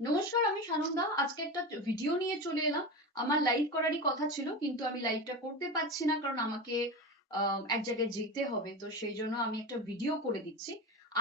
নমস্কার, আমি সানন্দা। আজকে একটা ভিডিও নিয়ে চলে এলাম। আমার লাইভ করারই কথা ছিল, কিন্তু আমি লাইভটা করতে পারছি না, কারণ আমাকে এক জায়গায় যেতে হবে। তো সেই জন্য আমি একটা ভিডিও করে দিচ্ছি।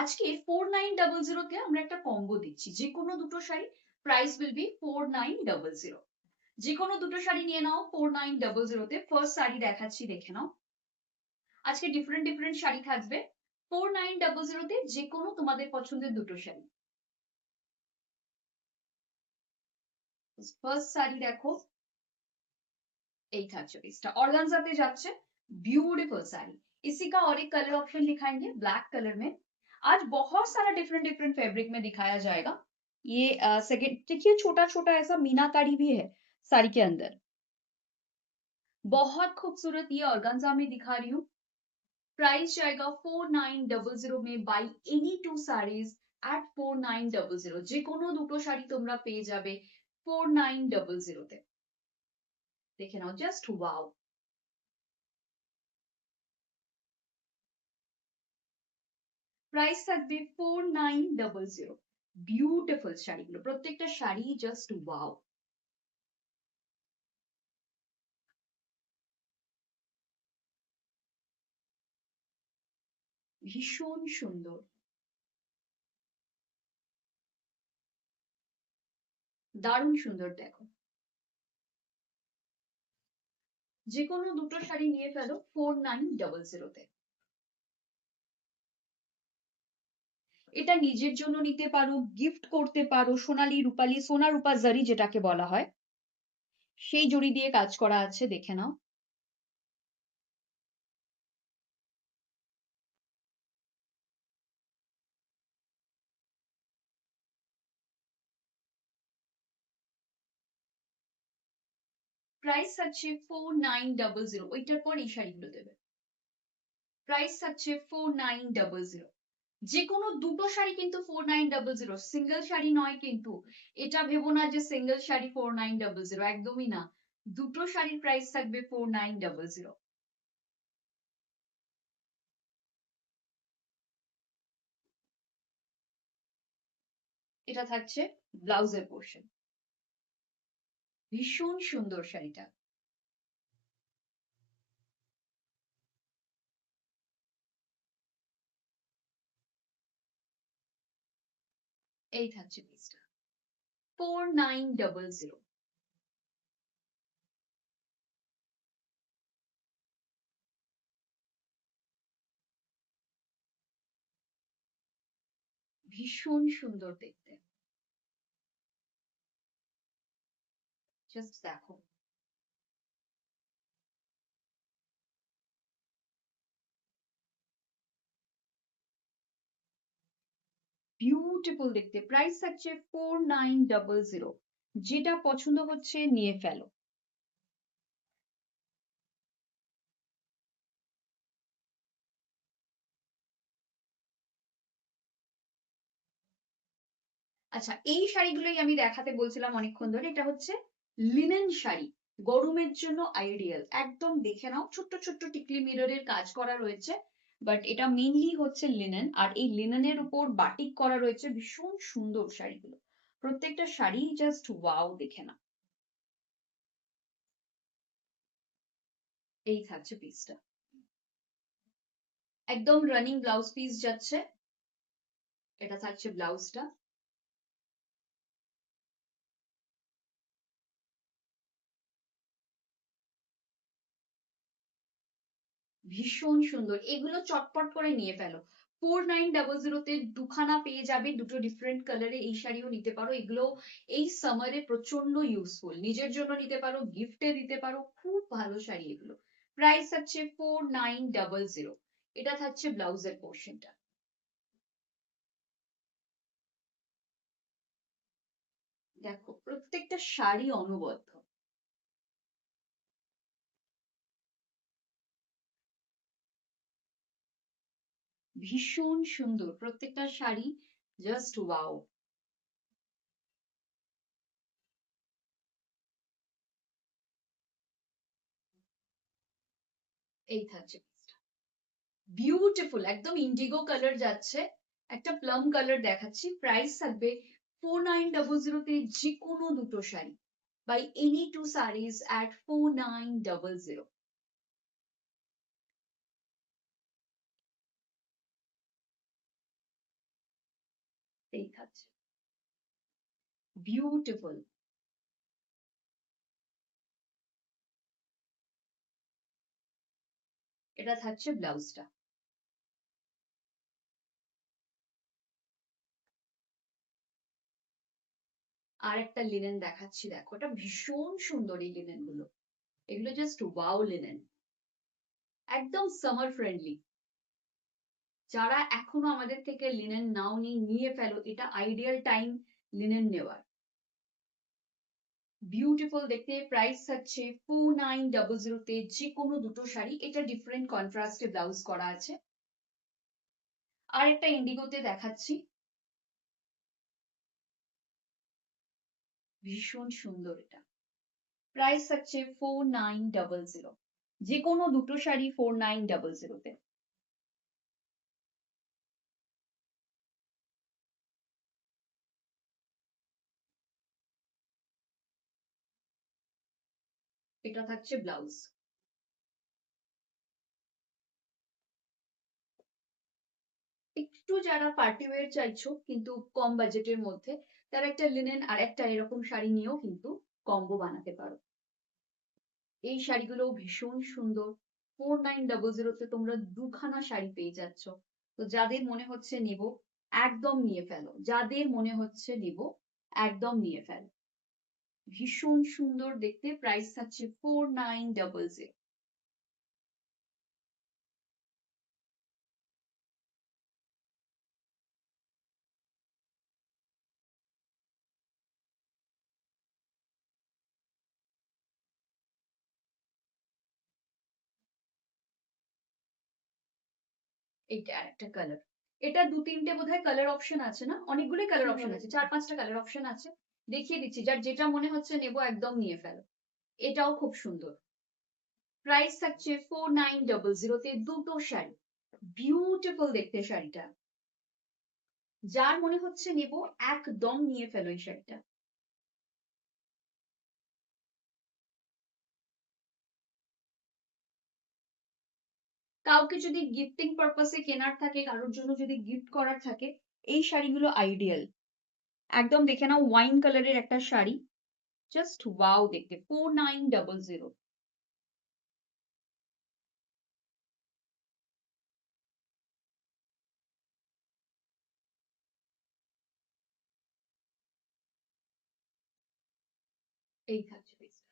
আজকে 4900 তে আমরা একটা কম্বো দিচ্ছি। যে কোনো দুটো শাড়ি, প্রাইস উইল বি 4900। যে কোনো দুটো শাড়ি নিয়ে নাও 4900 তে। ফার্স্ট শাড়ি দেখাচ্ছি, দেখে নাও। আজকে ডিফারেন্ট ডিফারেন্ট শাড়ি থাকবে 4900 তে। যে কোনো তোমাদের পছন্দের দুটো শাড়ি। ফার্স্ট শাড়ি দেখো, एक था पिसटा ऑर्गेन्जा जाচ্ছে। ब्यूटीफुल साड़ी। इसी का और एक कलर ऑप्शन दिखाएंगे ब्लैक कलर में। आज बहुत सारा डिफरेंट डिफरेंट फैब्रिक में दिखाया जाएगा। ये सेकेंड देखिए, छोटा छोटा ऐसा मीनाकारी भी है साड़ी के अंदर। बहुत खूबसूरत ये ऑर्गेन्जा में दिखा रही हूँ। प्राइस जाएगा 4900 में। By any two saris at 4900। যে কোনো দুটো শাড়ি তোমরা পেয়ে যাবে 4900 তে। দেখে নাও, জাস্ট ওয়াও। প্রাইস থাকবে 4900। বিউটিফুল শাড়িগুলো, প্রত্যেকটা শাড়ি জাস্ট ওয়াও। ভীষণ সুন্দর, দারুণ সুন্দর। দেখো, যে কোনো দুটো শাড়ি নিয়ে ফেলো 4900 তে। এটা নিজের জন্য নিতে পারো, গিফট করতে পারো। সোনালী রূপালী, সোনা রূপা জারি যেটাকে বলা হয়, সেই জড়ি দিয়ে কাজ করা আছে, দেখে নাও। প্রাইস থাকছে 4900। ওইটার পর এই শাড়িগুলো দেবে। প্রাইস থাকছে 4900। যে কোনো দুটো শাড়ি কিন্তু 4900, সিঙ্গেল শাড়ি নয় কিন্তু। এটা ভেবো না যে সিঙ্গেল শাড়ি 4900, একদমই না। দুটো শাড়ির প্রাইস থাকবে 4900। এটা থাকছে ব্লাউজের পোর্শন। ভীষণ সুন্দর শাড়িটা। এই থাকছে পিসটা 4900। ভীষণ সুন্দর দেখতে, জাস্ট দেখো। বিউটিফুল দেখতে। প্রাইস থাকছে 4900। যেটা পছন্দ হচ্ছে নিয়ে ফেলো। আচ্ছা, এই শাড়িগুলোই আমি দেখাতে বলছিলাম অনেকক্ষণ ধরে। এটা হচ্ছে লিনেন শাড়ি, গরমের জন্য আইডিয়াল একদম। দেখে নাও, ছোট্ট ছোট্ট টিকলি মিররের কাজ করা রয়েছে, বাট এটা মেইনলি হচ্ছে লিনেন। আর এই লিনেনের উপর বাটিক করা রয়েছে। ভীষণ সুন্দর শাড়িগুলো, প্রত্যেকটা শাড়ি জাস্ট ওয়াও। দেখে না, এই থাকছে পিসটা, একদম রানিং ব্লাউজ পিস যাচ্ছে। এটা থাকছে ব্লাউজটা। ভীষণ সুন্দর, এগুলো চটপট করে নিয়ে ফেলো। 4900 তে দুখানা পেয়ে যাবে, দুটো ডিফারেন্ট কালারে। এই শাড়িও নিতে পারো। এগুলো এই সামারে প্রচন্ড ইউজফুল। নিজের জন্য নিতে পারো, গিফটে দিতে পারো। খুব ভালো শাড়ি এগুলো। প্রাইস হচ্ছে 4900। এটা থাকছে ব্লাউজের পোর্শনটা। দেখো, প্রত্যেকটা শাড়ি অনবদ্য, ভীষণ সুন্দর প্রত্যেকটা শাড়ি, জাস্ট ওয়াও। এই থাকছে, বিউটিফুল একদম ইন্ডিগো কালার যাচ্ছে। একটা প্লাম কালার দেখাচ্ছি। প্রাইস থাকবে 4900 তে যে কোনো দুটো sari, by any two sarees at 4900। এই থাকছে বিউটিফুল। এটা থাকছে ব্লাউজটা। আর একটা লিনেন দেখাচ্ছি, দেখো এটা ভীষণ সুন্দর। এই লিনেন গুলো, এগুলো জাস্ট ওয়াও লিনেন, একদম সামার ফ্রেন্ডলি। যারা এখনো আমাদের থেকে লিনেন নাওনি, নিয়ে ফেলো, এটা আইডিয়াল টাইম লিনেন নেওয়ার। বিউটিফুল দেখতে। প্রাইস থাকছে 4900 তে যে কোনো দুটো শাড়ি। এটা ডিফারেন্ট কন্ট্রাস্টে ব্লাউজ করা আছে। আর একটা ইন্ডিগোতে দেখাচ্ছি, ভীষণ সুন্দর। এটা প্রাইস থাকছে 4900, যে কোনো দুটো শাড়ি 4900 তে। এটা থাকছে ব্লাউজ। একটু যারা পার্টি ওয়্যার চাইছো কিন্তু কম বাজেটের মধ্যে, তারা একটা লিনেন আর একটা এরকম শাড়ি নিয়েও কিন্তু কম্বো বানাতে পারো। এই শাড়িগুলো ভীষণ সুন্দর। 4900 তে তোমরা দুখানা শাড়ি পেয়ে যাচ্ছ। তো যাদের মনে হচ্ছে নেব, একদম নিয়ে ফেলো। যাদের মনে হচ্ছে নেব, একদম নিয়ে ফেলো। ভীষণ সুন্দর দেখতে। প্রাইস থাকছে 4900। এটা আর একটা কালার। এটা দু তিনটে বোধহয় কালার অপশন আছে না? অনেকগুলোই কালার অপশন আছে, 4-5টা কালার অপশন আছে। দেখিয়ে দিচ্ছি, যার যেটা মনে হচ্ছে নেবো একদম নিয়ে ফেলো। এটাও খুব সুন্দর। প্রাইস থাকছে 4900 তে দুটো শাড়ি। বিউটিফুল দেখতে শাড়িটা। যার মনে হচ্ছে নেবো একদম নিয়ে ফেলো এই শাড়িটা। কাউকে যদি গিফটিং পারপাসে কেনার থাকে, কারোর জন্য যদি গিফট করার থাকে, এই শাড়িগুলো আইডিয়াল। একদম দেখে নাও, ওয়াইন কালারের একটা শাড়ি, জাস্ট ওয়াও দেখতে। 4900। এই থাকছে পিসটা।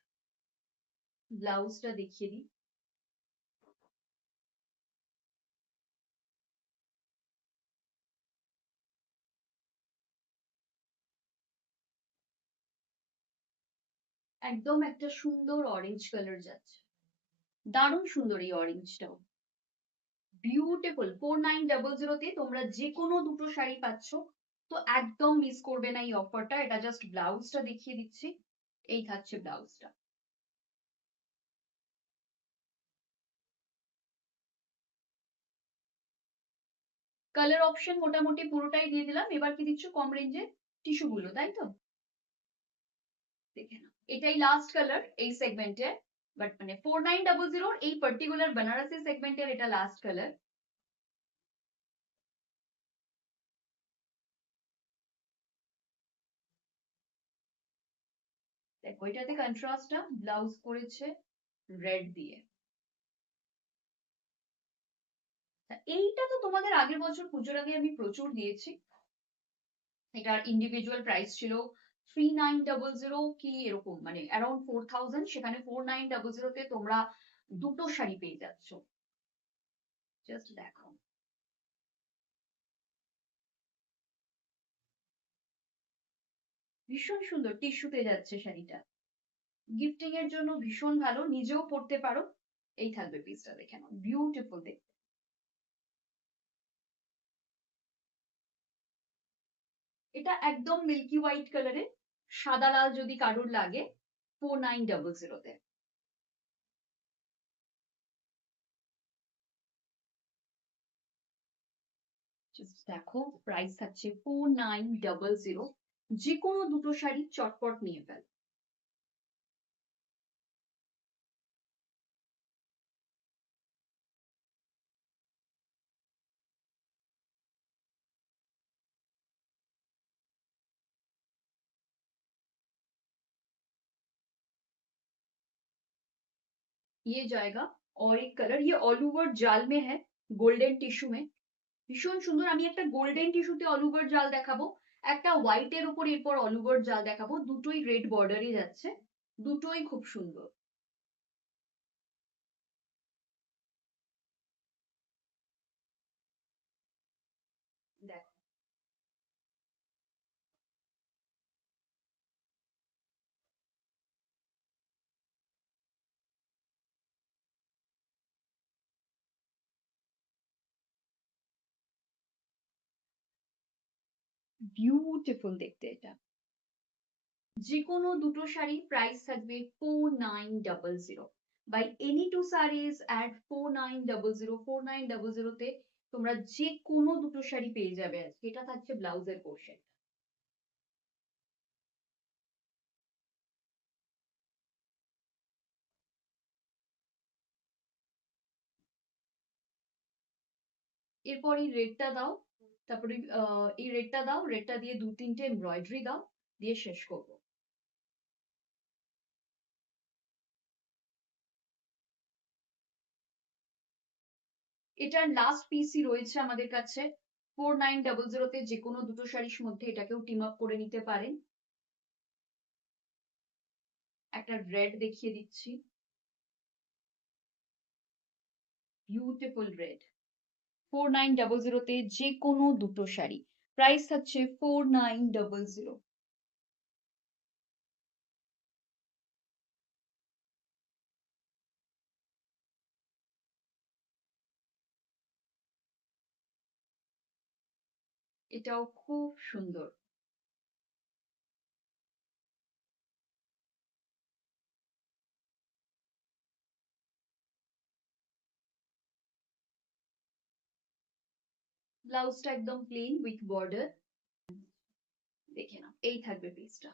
ব্লাউজটা দেখিয়ে দিই। একদম একটা সুন্দর অরেঞ্জ কালার যাচ্ছে, দারুণ সুন্দর এই অরেঞ্জটাও। বিউটিফুল। 4900 তে তোমরা যে কোনো দুটো শাড়ি পাচ্ছ। তো একদম মিস করবে না এই অফারটা। এটা জাস্ট ব্লাউজটা দেখিয়ে দিচ্ছি। এই থাকছে ব্লাউজটা। কালার অপশন মোটামুটি পুরোটাই দিয়ে দিলাম। এবার কি দিচ্ছ? কম রেঞ্জের টিস্যু গুলো, তাই তো? দেখে নাও, এটাই লাস্ট কালার এই সেগমেন্টের। বাট মানে 4900 এই পার্টিকুলার বেনারসি সেগমেন্টের এটা লাস্ট কালার। দেখো এটাতে কন্ট্রাস্টটা ব্লাউজ করেছে রেড দিয়ে। এইটা তো তোমাদের আগের বছর পুজোর আগে আমি প্রচুর দিয়েছি। এটার ইন্ডিভিজুয়াল প্রাইস ছিল 3900 কি এরকম, মানে অ্যারাউন্ড 4000। সেখানে 4900 তে তোমরা দুটো শাড়ি পেয়ে যাচ্ছ। জাস্ট দেখো, ভীষণ সুন্দর টিস্যুতে যাচ্ছে শাড়িটা। গিফটিং এর জন্য ভীষণ ভালো, নিজেও পরতে পারো। এই থাকবে পিসটা, দেখে নাও, বিউটিফুল দেখতে। এটা একদম মিল্কি হোয়াইট কালারে, সাদা লাল যদি কারোর লাগে 4900 তে। Just দেখো, প্রাইস থাকছে 4900। যে কোনো দুটো শাড়ি চটপট নিয়ে ফেল। ये जाएगा। और एक कलर, ये ऑल ओवर जाल में है, গোল্ডেন টিস্যু মে, ভীষণ সুন্দর। আমি একটা গোল্ডেন টিস্যুতে অল ওভার জাল দেখাবো, একটা হোয়াইটের উপর এরপর অল ওভার জাল দেখাবো, দুটোই রেড বর্ডারে যাচ্ছে, দুটোই খুব সুন্দর। দেখো, বিউটিফুল দেখতে এটা। যে কোনো দুটো শাড়ি প্রাইস থাকবে 4900। By any two saris at 4900। 4900 তে তোমরা যে কোনো দুটো শাড়ি পেয়ে যাবে। আজকে এটা থাকছে ব্লাউজের পোর্শন। এরপর এই রেডটা দাও, তারপরে এই রেডটা দাও, রেডটা দিয়ে দু তিনটে এমব্রয়ডারি দাও, দিয়ে শেষ করবো। এটার লাস্ট পিসই রয়েছে আমাদের কাছে। 4900 তে যে কোনো দুটো শাড়ির মধ্যে এটাকেও টিম আপ করে নিতে পারেন। একটা রেড দেখিয়ে দিচ্ছি, বিউটিফুল রেড। 4900 তে যে কোনো দুটো শাড়ি প্রাইস থাকছে 4900। এটাও খুব সুন্দর। ব্লাউজটা একদম প্লেন উইথ বর্ডার। দেখে নাও, এই থাকবে পিসটা।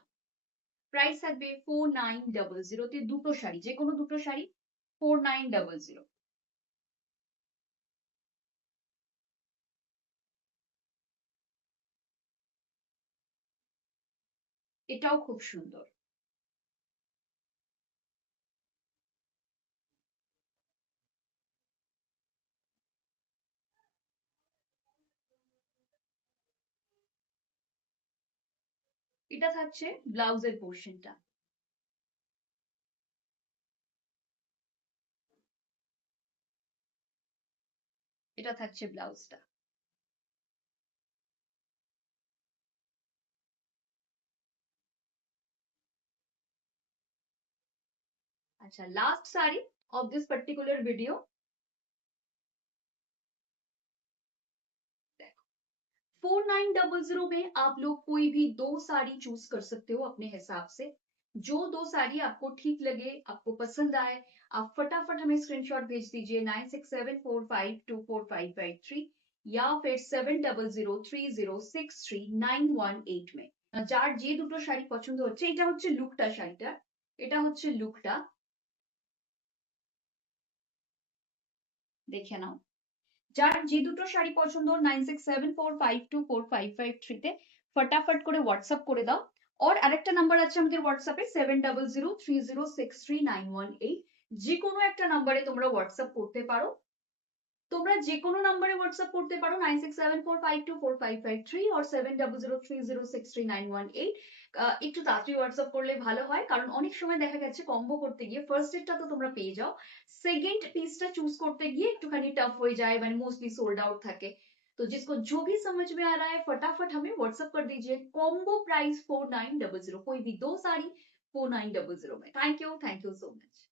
প্রাইস থাকবে 4900 তে দুটো শাড়ি, যে কোনো দুটো শাড়ি 4900। এটাও খুব সুন্দর। এটা থাকছে ব্লাউজের পোর্শনটা। এটা থাকছে ব্লাউজটা। अच्छा, last sari of this particular video. 4900 में आप लोग कोई भी दो साड़ी चूज कर सकते हो अपने हिसाब से। जो दो साड़ी आपको ठीक लगे, आपको पसंद आए, आप फटाफट हमें स्क्रीनशॉट भेज दीजिए 9674524553 या फिर 7003063918 में। যার যে দুটো শাড়ি পছন্দ হচ্ছে, এটা হচ্ছে লুকটা শাড়িটা, এটা হচ্ছে লুকটা, দেখে নাও। যার যে দুটো শাড়ি পছন্দ 9674524553 তে ফটাফট করে হোয়াটসঅ্যাপ করে দাও। আর আরেকটা নাম্বার আছে আমাদের হোয়াটসঅ্যাপে 7003063918। যে কোনো একটা নাম্বারে তোমরা হোয়াটসঅ্যাপ করতে পারো। তোমরা যে কোনো নাম্বারে হোয়াটসঅ্যাপ করতে পারো 9674524553 আর 7003063918। একটু তাড়াতাড়ি হোয়াটসঅ্যাপ করলে ভালো হয়, কারণ অনেক সময় দেখা গেছে কম্বো করতে গিয়ে ফার্স্ট এডটা তো তোমরা পেয়ে যাও, सेकंड पीसটা चूज করতে গিয়ে একটুখানি টাফ হয়ে যায়, মানে मोस्टली सोल्ड आउट থাকে। तो जिसको जो भी समझ में आ रहा है फटाफट हमें व्हाट्सएप कर दीजिए। कॉम्बो प्राइस 4900, कोई भी दो साड़ी 4900 में। Thank you so much.